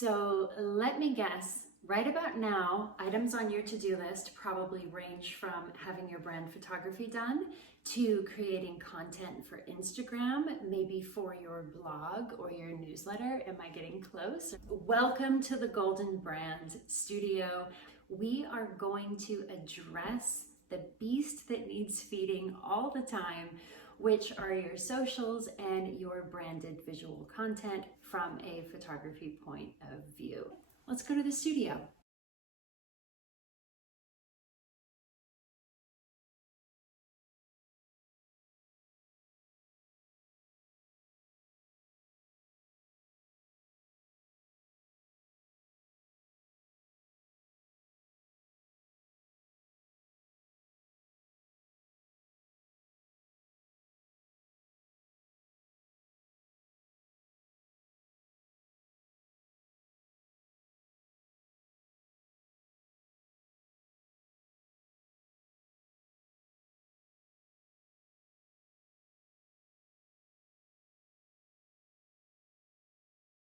So let me guess, right about now, items on your to-do list probably range from having your brand photography done to creating content for Instagram, maybe for your blog or your newsletter. Am I getting close? Welcome to the Golden Brand Studio. We are going to address the beast that needs feeding all the time, which are your socials and your branded visual content from a photography point of view. Let's go to the studio.